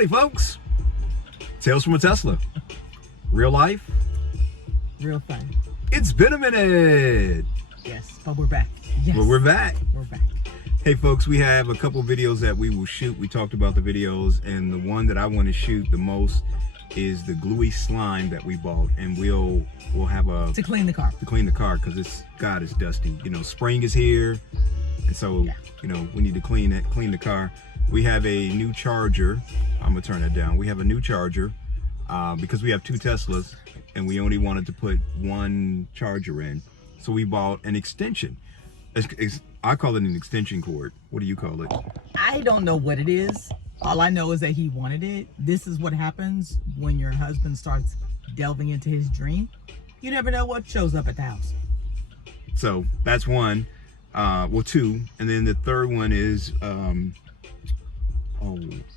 Howdy, folks. Tales from a Tesla. Real life. Real fun. It's been a minute. Yes, but we're back. Yes. But we're back. We're back. Hey, folks, we have a couple videos that we will shoot. We talked about the videos, and the one that I want to shoot the most is the gluey slime that we bought, and we'll have a To clean the car. because it's dusty. You know, spring is here, and so you know we need to clean the car. We have a new charger. I'm gonna turn that down. We have a new charger because we have two Teslas, and we only wanted to put one charger in, so we bought an extension. I call it an extension cord. What do you call it? I don't know what it is. All I know is that he wanted it. This is what happens when your husband starts delving into his dream. You never know what shows up at the house. So that's one. Well, two. And then the third one is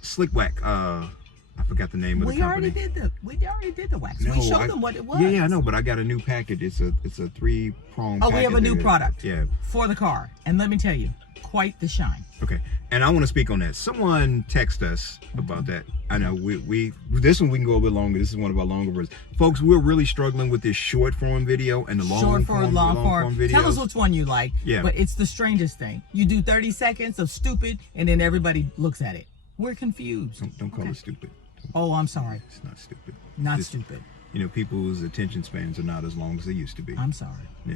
Slick Whack. I forgot the name of the company. We already did the wax. No, we showed them what it was. Yeah, I know, but I got a new package. It's a 3-prong Oh, package. we have a new product. Yeah. For the car. And let me tell you, quite the shine. Okay. And I want to speak on that. Someone text us about that. I know this one we can go a bit longer. This is one of our longer versions. Folks, we're really struggling with this short form video and the long form videos. Tell us which one you like. Yeah. But it's the strangest thing. You do 30 seconds of stupid and then everybody looks at it. We're confused. Don't call it stupid. Oh, I'm sorry. It's not stupid. Not It's, stupid. You know, people's attention spans are not as long as they used to be. I'm sorry. Yeah.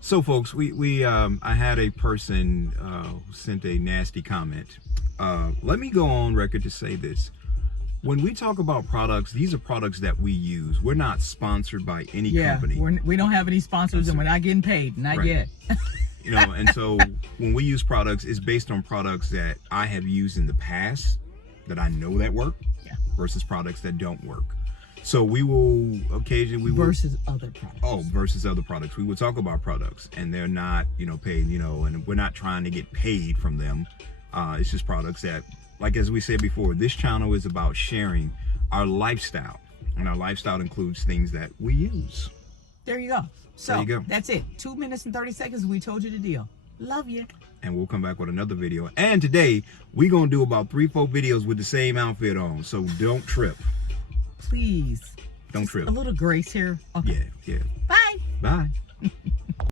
So, folks, I had a person who sent a nasty comment. Let me go on record to say this. When we talk about products, these are products that we use. We're not sponsored by any company. We don't have any sponsors and we're not getting paid. Not yet. You know, and so when we use products, it's based on products that I have used in the past that I know that work versus products that don't work. So we will occasionally versus other products. Oh, versus other products. We will talk about products and they're not, you know, paid, you know, and we're not trying to get paid from them. It's just products that, like as we said before, this channel is about sharing our lifestyle, and our lifestyle includes things that we use. There you go. So there you go. That's it. 2 minutes and 30 seconds. We told you the deal. Love you. And we'll come back with another video. And today we're going to do about 3-4 videos with the same outfit on. So don't trip. Please. Don't trip. A little grace here. Okay. Yeah. Bye. Bye.